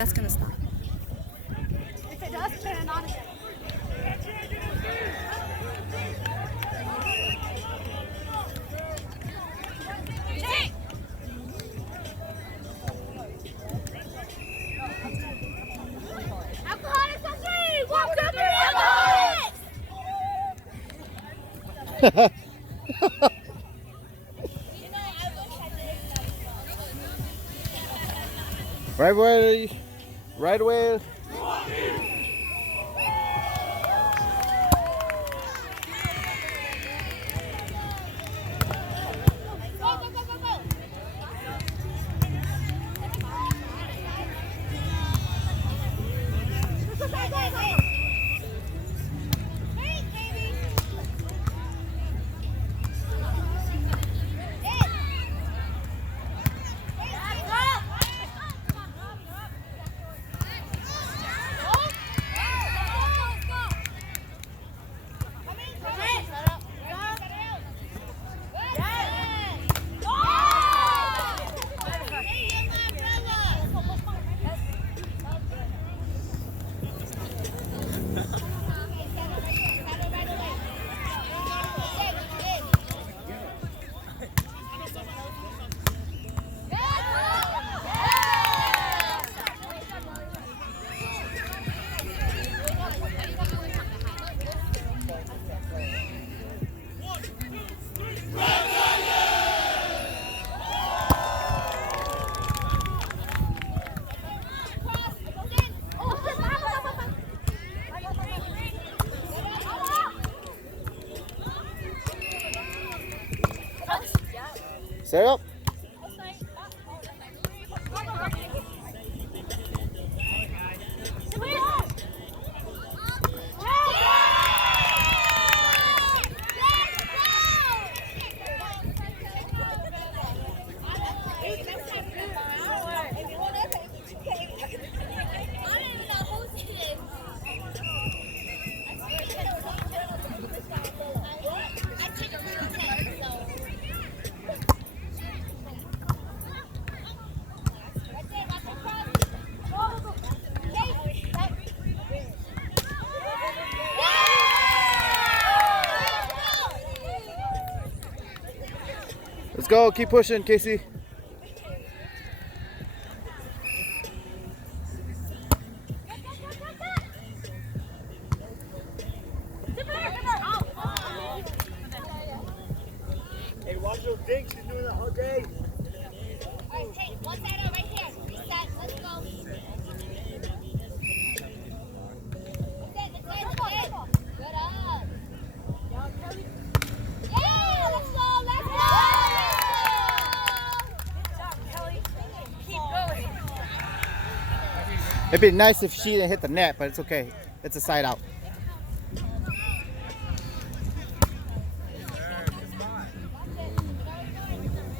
That's gonna stop. If it does, turn it on again. Alcoholics on three! 1, 2, 3, alcoholics! Right way. Right way. Set up. Let's go. Keep pushing, Casey. Hey, watch those dinks. She's doing that all day. All right, take one side out right here. Reset. Let's go. That's it. Good up. Yeah, let's go. Let's go. Good job, Kelly. Keep going. It'd be nice if she didn't hit the net, but it's okay. It's a side out.